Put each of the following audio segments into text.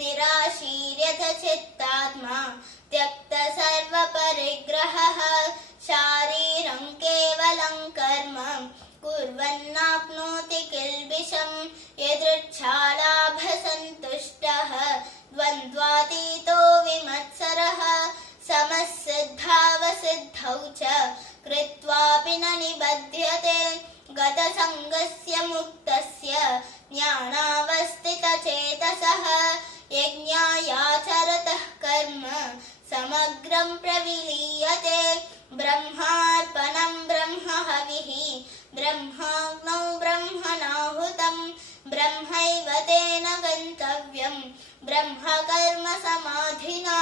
निराशीर्यथ चित्तात्मा त्यक्त सर्वपरिग्रहः शारीरं केवलं कर्म कुर्वन्नाप्नोति किल्बिषं यदृच्छालाभसन्तुष्टः द्वन्द्वातीतो विमत्सरः समसिद्धावसिद्धौ च कृत्वापि न निबध्यते गतसङ्गस्य मुक्तस्य ज्ञानावस्थितचेतसः यज्ञायाचरतः कर्म समग्रं प्रविलीयते ब्रह्मार्पणं ब्रह्महविः ब्रह्माग्नौ ब्रह्मणाहुतं ब्रह्मैव तेन गन्तव्यं ब्रह्मकर्म समाधिना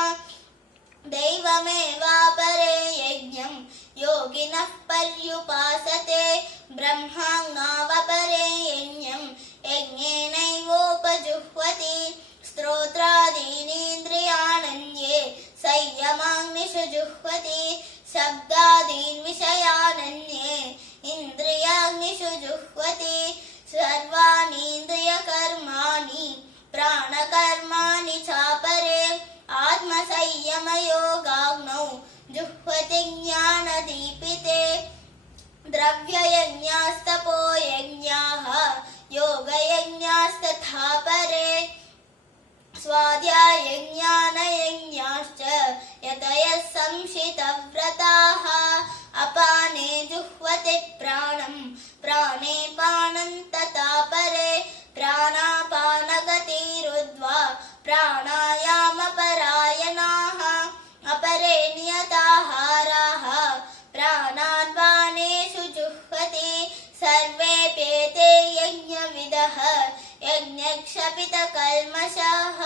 दैवमेवापरे यज्ञं योगिनः पर्युपासते ब्रह्माज्ञावपरे यज्ञं यज्ञेनैवोपजुह्वति स्तोत्रादीनीन्द्रियाणन्ये संयमाग्निषु जुह्वति शब्दादीन् विषयानन्ये इन्द्रियाग्निषु जुह्वति सर्वाणीन्द्रियकर्माणि प्राणकर्माणि चापरे आत्मसंयमयोगाग्नौ जुह्वति ज्ञानदीपिते द्रव्ययज्ञास्तपोयज्ञाः योगयज्ञास्तथा परे स्वाध्यायज्ञानयज्ञाश्च यतयः संशितव्रताः अपाने जुह्वति प्राणं प्राणे पानं तथा परे प्राणापानगतिरुद्ध्वा प्राणायामपरायणाः अपरे नियताहाराः प्राणान्वानेषु जुह्वति सर्वेऽप्येते यज्ञविदः यज्ञक्षपितकल्मषाः